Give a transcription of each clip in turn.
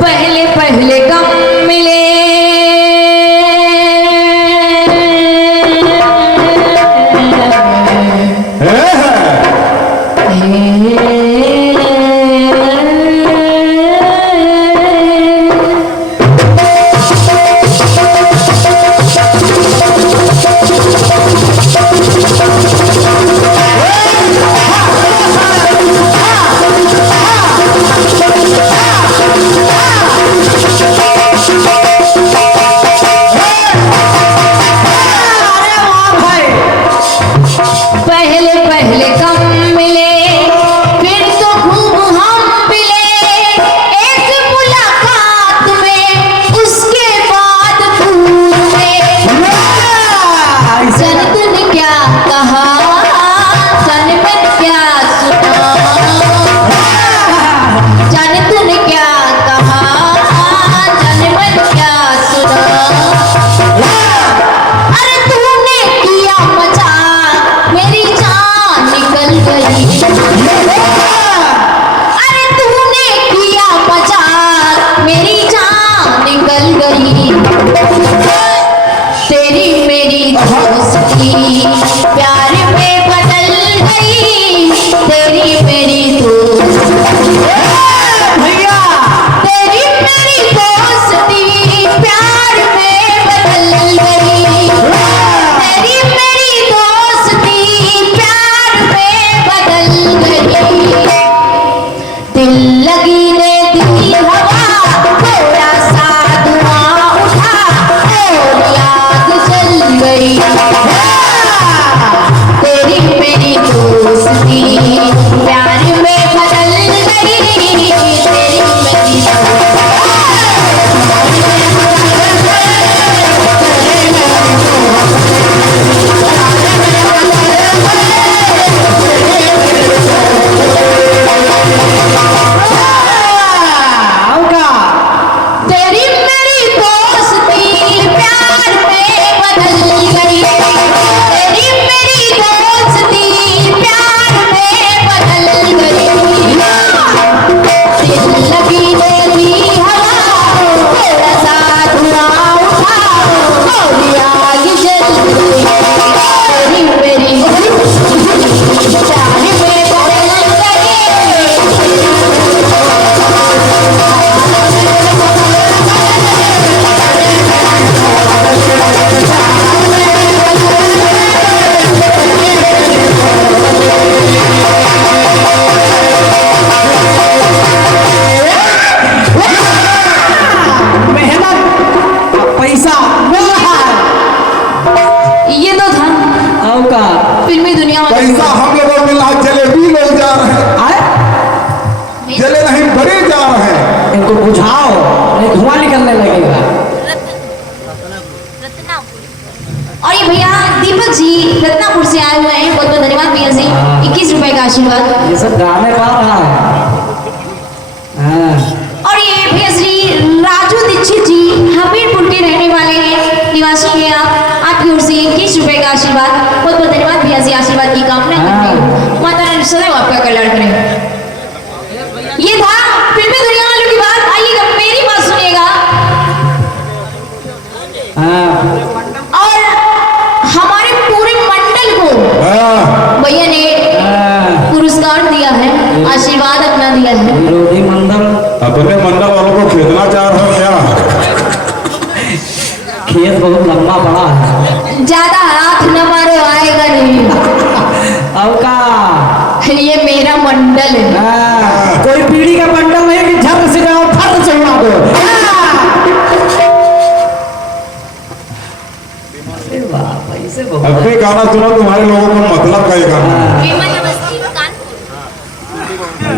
पहले पहले कम मिले प्यार में बदल गई तेरी मेरी भैया तेरी मेरी दोस्ती प्यार में बदल गई तेरी मेरी दोस्ती प्यार में बदल गई दिल लगी ने दी हवा थोड़ा सा धुआं उठा और आग जल गई तेरी मेरी दोस्ती प्यार में बदल गई तेरी मेरी फिल्मी दुनिया में पैसा हम लोगों को मिला जलेबी लोग जा रहे हैं जले नहीं भरे जा रहे हैं इनको बुझाओ नहीं धुआं निकलने लगेगा। और ये भैया दीपक जी रत्नापुर से आए हुए हैं बहुत बहुत धन्यवाद भैया जी 21 रुपए का आशीर्वाद ये सब ड्रामे गा रहा है। और ये भैया श्री राजू दीक्षित जी हमीरपुर के रहने वाले हैं निवासी हैं आपकी ओर से 21 रुपए का आशीर्वाद बहुत बहुत धन्यवाद भैया जी आशीर्वाद की कामना करते हैं माता रानी सदैव आपका कल्याण करें। ये था फिल्मी दुनिया वालों की बात। आइएगा मेरी बात सुनिएगा और हमारे पूरे मंडल को भैया ने पुरस्कार दिया है आशीर्वाद अपना दिया है। विरोधी मंडल अपने मंडल वालों को खेदना चाह रहे हो क्या? खेत बहुत लंबा बड़ा है ज्यादा हाथ न मारो आएगा नहीं। अब का ये मेरा मंडल है। कोई पीढ़ी का मंडल नहीं कि झट से जाओ फट से उड़ा दो। अपने गाना सुनो तुम्हारे लोगों को मतलब का ये गाना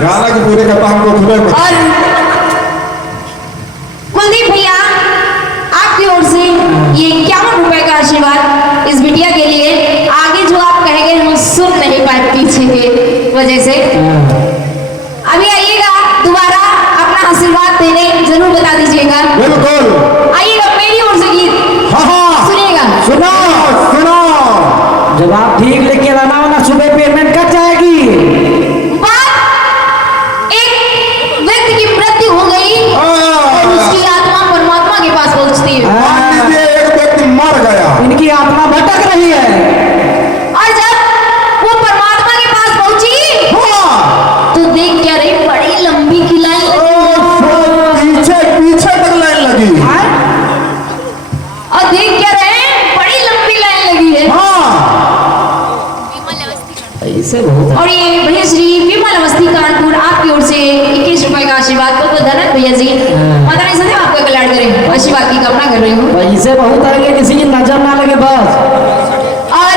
गाना की पूरे कथा हमको सुने और कुलदीप भैया आपकी ओर से ये 51 रुपए का आशीर्वाद इस बिटिया के लिए। आगे जो आप कहेंगे हम सुन नहीं पाए पीछे के वजह से। अभी आइएगा दोबारा अपना आशीर्वाद देने जरूर बता दीजिएगा। बिल्कुल आइएगा मेरी ओर से गीत सुनिएगा। सुनो सुनो जब आप ठीक लिख के लाना होना सुबह पेमेंट कट जाएगी। बात एक व्यक्ति की कर रही हूँ। पैसे बहुत आएंगे, किसी की नजर ना लगे बस। और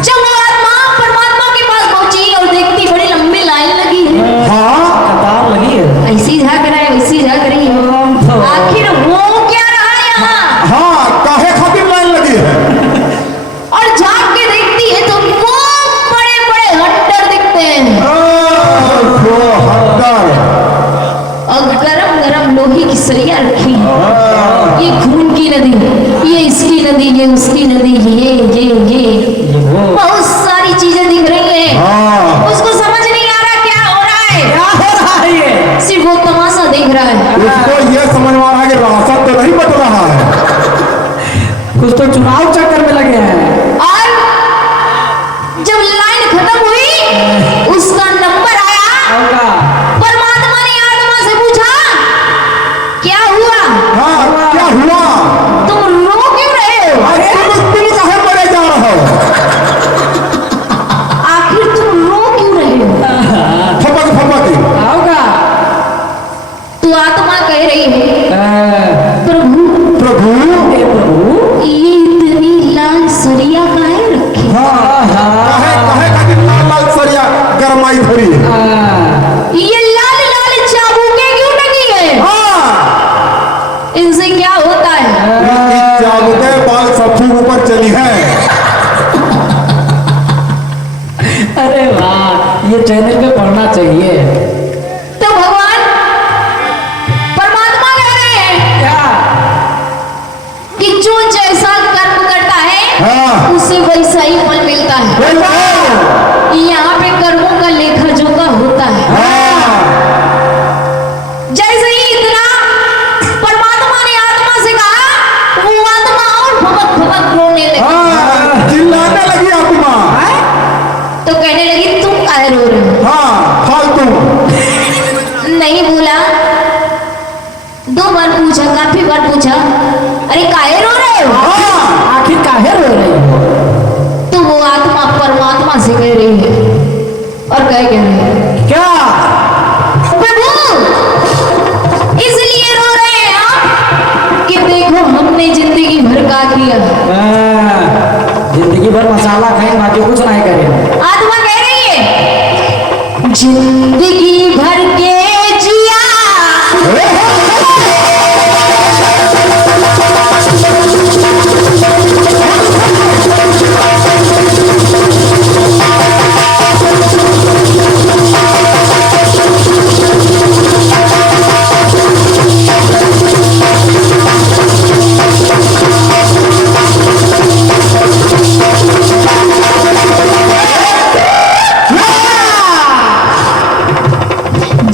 जब वो आत्मा परमात्मा के पास पहुंची और देखती बड़ी लंबी लाइन लगी है, हाँ कतार लगी है। ऐसी झांक रहा है, वैसी झांक रही है, आखिर वो क्या रहा है यहाँ? हाँ काहे खातिर लाइन लगी है? और झांक के देखती है तो वो बड़े बड़े हट्टर दिखते हैं वो हट्टर और गरम गरम लोहे की सरिया रखी है। ये खून की नदी, ये इसकी नदी, ये उसकी नदी, ये बहुत सारी चीजें दिख रही है। हाँ उसको समझ नहीं आ रहा क्या हो रहा है, क्या हो रहा है ये? सिर्फ वो तमाशा देख रहा है। उसको ये समझ में आ रहा है कि रास्ता तो नहीं बट रहा है। कुछ तो चुनाव चक्कर में लगे हैं। और जब लाइन खत्म हुई, उसका नंबर आया। होगा। परमात्मा ने आत्मा से पूछा, क्या हुआ? हाँ क्या हुआ? तुम रो क्यों रहे हो? अरे तुम काहे मरे जा रहे हो? आखिर तुम रो क्यों रहे हो? फपक फपक होगा। तो आत्मा कह रही है, हाँ। प्रभु प्रभु हे प्रभु। ये इतनी लाल सरिया काहे रखी? हाँ काहे हाँ। काहे खातिर लाल लाल सरिया गरमाई धरी है? हाँ। ये लाल लाल चाबुकें क्यों लगी है? हाँ इनसे क्या होता है? इस चाबुके बाल सबसे ऊपर चली है। अरे वाह, ये चैनल पे पढ़ना चाहिए। तो भगवान परमात्मा कह रहे हैं क्या? कि जो जैसा कर्म करता है हाँ उसे वैसा ही फल मिलता है। बोलो। यहाँ पे कर्मों का लेखा जोखा होता है। हाँ जैसे ही इतना परमात्मा ने आत्मा से कहा, वो आत्मा और भगत भगत रोने लगी। हाँ चिल्लाने लगी आत्मा। तो कहने लगी, तुम काहे रो रहे हो? हाँ फालतू। नहीं बोला, 2 बार पूछा, काफी बार पूछा, अरे काहे रो रहे हो? हाँ आखिर काहे रो रही हो? तो वो आत्मा परमात्मा से कह रही है, और कह रही है, क्या? प्रभु इसलिए रो रहे हैं आप कि देखो हमने जिंदगी भर का किया। जिंदगी भर मसाला खाए, बाकी कुछ नहीं करे। आत्मा कह रही है, जिंदगी भर के जिया,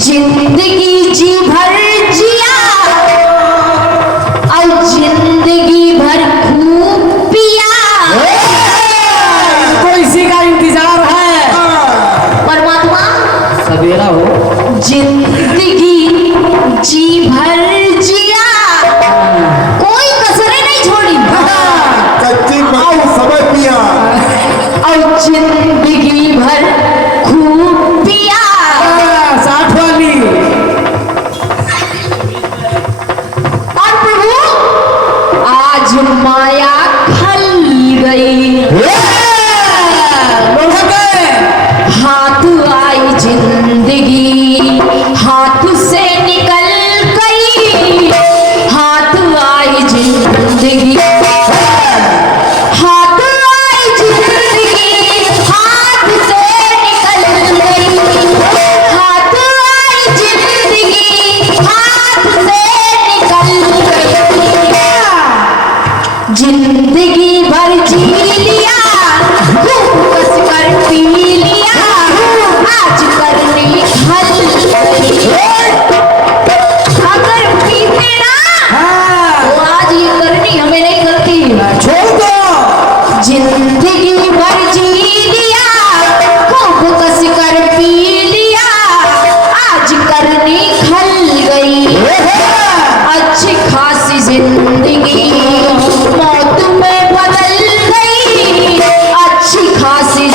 जिंदगी जी भर जिया और जिंदगी भर खूब पिया। तो इसी का इंतजार है। परमात्मा सवेरा हो। जिंदगी जी भर जिया, कोई कसरें नहीं छोड़ी, कच्ची पकाऊ समय पिया। और जिंदगी भर खूब पिया। 60 वाली। और प्रभु आज माया खल गई, लोग गए। हाथ आई जिंदगी, हाथ से निकल गई, हाथ आई जिंदगी, हाथ आई जिंदगी, हाथ से निकल गई, हाथ आई जिंदगी, हाथ से निकल गई। जिंदगी भर जी लिया, खूब कस कर पी लिया, आज करनी हल गई। अगर पीते ना तो आज ये करनी हमें नहीं करती। छोड़ दो। जिंदगी भर जी लिया, खूब कस कर पी लिया, आज करनी खल गई। अच्छी खासी जिंदगी मौत में बदल गई, अच्छी खासी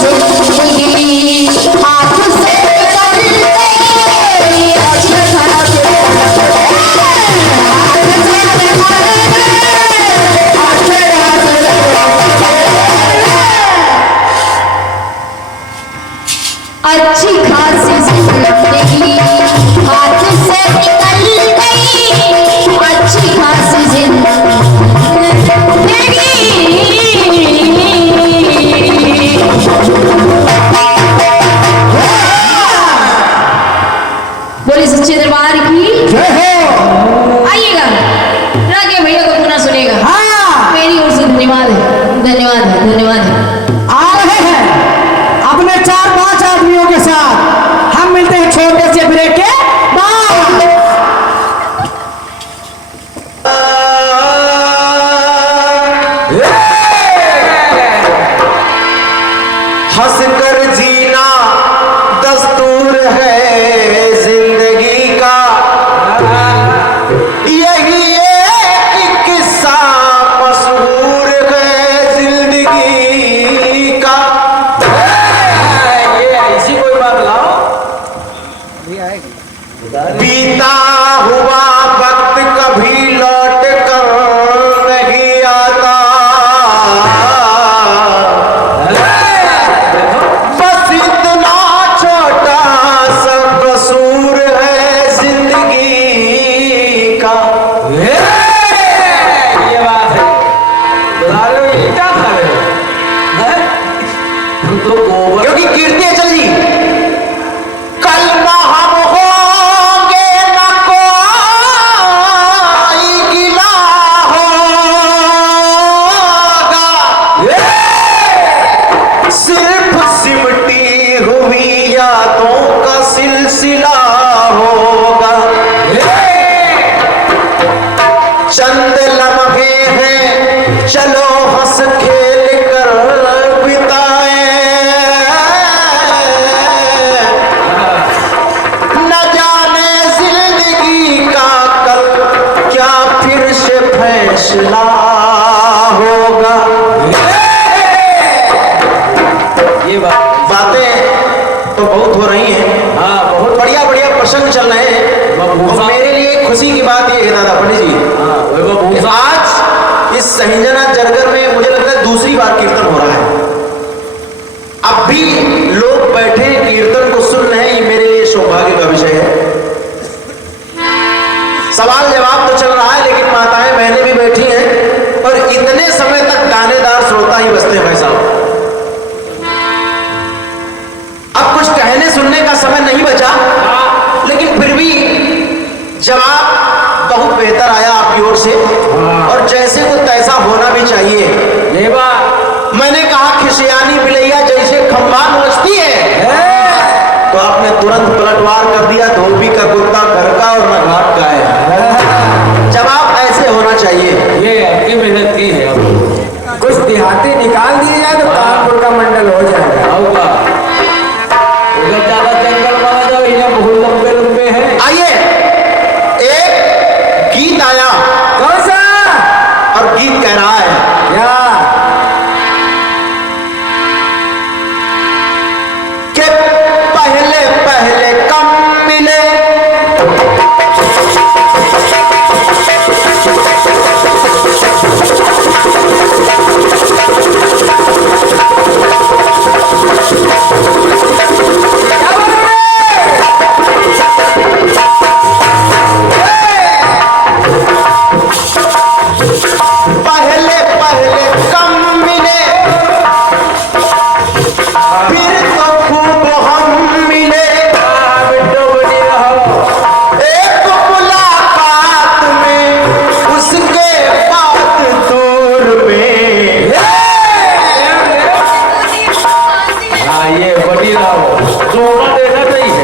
जिंदगी हाथ से निकल गई, अच्छी खासी अच्छी खासी जिंदगी हाथ से निकल गई, अच्छी खासी बोले सच्चे दरबार की जय हो। आइएगा, रागे भैया को पुनः सुनेगा। हाँ मेरी ओर से धन्यवाद है, धन्यवाद है, धन्यवाद है। आ रहे हैं अपने 4-5 आदमियों के साथ। हम मिलते हैं छोटे से ब्रेक के बाद। हंस कर जीना दस्तूर है जिंदगी का, यही एक किस्सा मशहूर है जिंदगी का। ये ऐसी कोई बात लाओ, बीता हुआ वक्त कभी लौट कर नहीं आता, बस इतना छोटा सा कसूर है जिंदगी का। ये बात है, ये क्या था तो क्योंकि कीर्ति है चल जी, कल ना हम होंगे न कोई गिला होगा, सिर्फ सिमटी हुई यादों का सिलसिला होगा। चंद लम्हे हैं चलो हंस खेल कर बिताए, न जाने जिंदगी का कल क्या फिर से फैसला होगा। ये बातें तो बहुत हो रही हैं, हाँ बहुत बढ़िया बढ़िया प्रसंग चल रहे हैं। और मेरे लिए खुशी की बात ये है दादा पंडित जी, कि आज इस संजना जरगर में मुझे लगता है दूसरी बार कीर्तन हो रहा है। अब भी लोग बैठे कीर्तन को सुन रहे हैं, ये मेरे लिए सौभाग्य का विषय है। सवाल जवाब तो चल रहा है, लेकिन माताएं बहनें भी बैठी हैं और इतने समय तक गानेदार श्रोता ही बसते हैं भाई साहब। अब कुछ कहने सुनने का समय नहीं बचा, लेकिन फिर भी जवाब बहुत बेहतर आया आपकी ओर से, और जैसे को तैसा होना भी चाहिए। मैंने कहा खिसियानी बिलैया जैसे खंबा नोचती है, तो आपने तुरंत पलटवार कर दिया, धोबी का कुत्ता घर का और न घाट का है। जवाब ऐसे होना चाहिए। ये आपकी मेहनत की है। कुछ देहाती निकाल दिए जाए तो कानपुर का मंडल हो जाएगा। होगा उधर ज्यादा जंगल वाला जो इन्हें बहुत लंबे लंबे हैं। आइए, एक गीत आया, कौन सा? और गीत कह रहा है क्या? कि पहले पहले कम मिले, पहले पहले कम मिले, फिर तो खूब हम मिले। एक मुलाकात में उसके बाद दूर में। हाँ ये बड़ी रहो, जोड़ा देना चाहिए।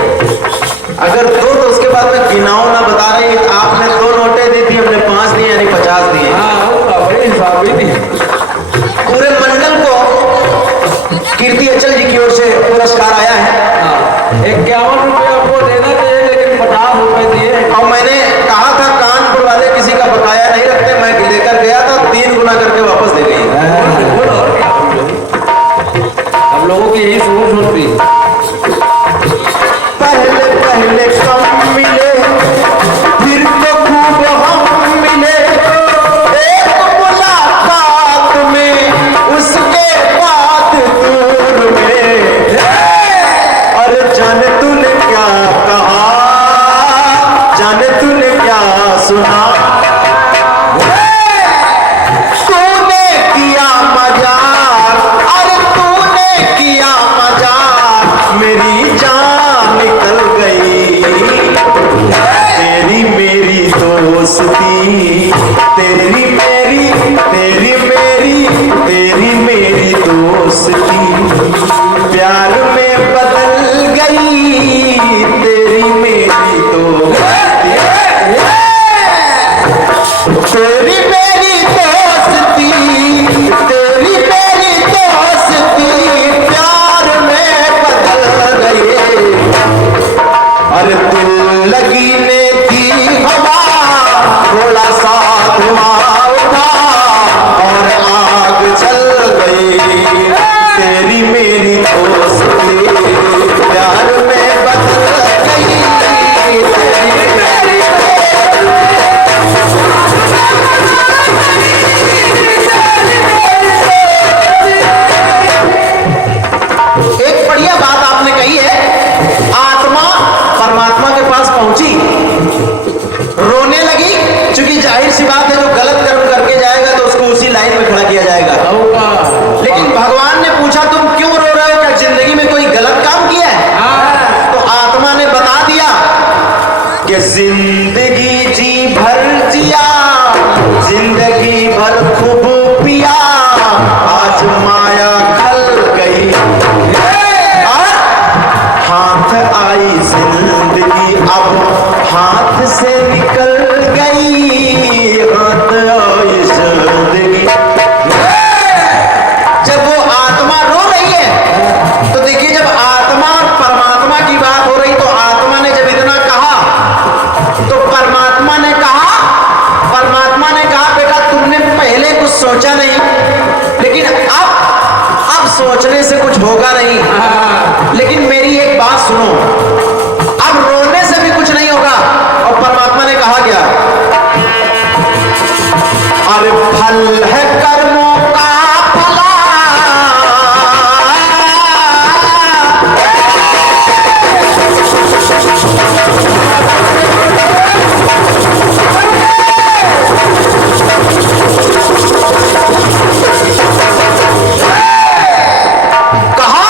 अगर दो तो उसके बाद में गिनाओ ना बता रहे हैं। आपने 2 नोटें दी थी, हमने 5 दिए यानी 50 दिए। हाँ होगा बड़ी हिसाब भी थी। मूर्ति। पहले पहले कम मिले, फिर तो खूब हम मिले, एक मुलाकात में, उसके बाद दूर में। और जाने तूने क्या कहा, जाने तूने क्या सुना, तूने किया मजाक, अरे तूने किया मजाक, मेरी जान निकल गई। तेरी मेरी दोस्ती, तेरी मेरी, तेरी मेरी, तेरी मेरी दोस्ती प्यार में बदल गई। तेरी मेरी दोस्ती, तेरी मेरी दोस्ती, तेरी मेरी दोस्ती प्यार में बदल गई। अरे दिल लगी ने दी हवा, थोड़ा सा धुआं उठा और आग जल गई। तेरी मेरी दोस्ती प्यार में बदल गई। तेरी मेरी एक बढ़िया बात आपने कही है। आत्मा परमात्मा के पास पहुंची, रोने लगी, क्योंकि जाहिर सी बात है जो गलत कर्म करके जाएगा तो उसको उसी लाइन में खड़ा किया जाएगा। लेकिन भगवान ने पूछा तुम क्यों रो रहे हो, क्या जिंदगी में कोई गलत काम किया है? तो आत्मा ने बता दिया कि जिंदगी जी भर जिया, जिंदगी भर खूब पिया, आज माया खल गई। हाथ आई जिंदगी अब हाथ से निकल गई। हाथ आई जिंदगी। जब वो आत्मा रो रही है तो देखिए, जब आत्मा और परमात्मा की बात हो रही तो आत्मा ने जब इतना कहा तो परमात्मा ने कहा बेटा तुमने पहले कुछ सोचा नहीं, लेकिन अब सोचने से कुछ होगा नहीं। लेकिन मेरी एक बात सुनो, अब रोने से भी कुछ नहीं होगा। और परमात्मा ने कहा क्या, अरे फल है कर्मों का फला, कहा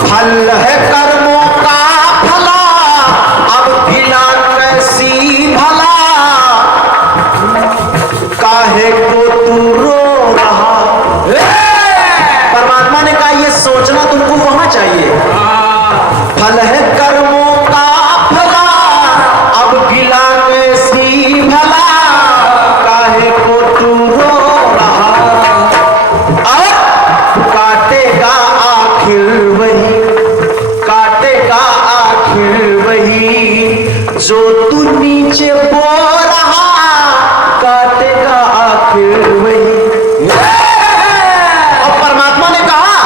फल है कर्मों का भला, अब गिला कैसी भला, काहे को तू रो रहा। परमात्मा ने कहा ये सोचना तुमको वहां चाहिए। फल है कर्मों का भला, अब गिला कैसी भला, काहे को तू रो रहा। और काटेगा आखिर वही, काटेगा आखिर वही, जो तू नीचे बो रहा, काटेगा आखिर वही। और परमात्मा ने कहा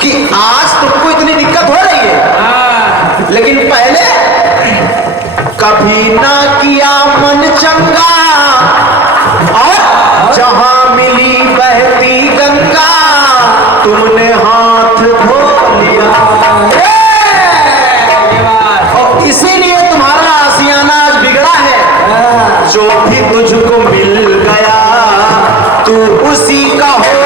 कि आज तुमको इतनी दिक्कत हो रही है, लेकिन पहले कभी ना किया मन चंगा, और जहां मिली बहती गंगा, तुमने हाथ धो लिया। और इसीलिए तुम्हारा आशियाना आज बिगड़ा है। जो भी तुझको मिल गया तू उसी का हो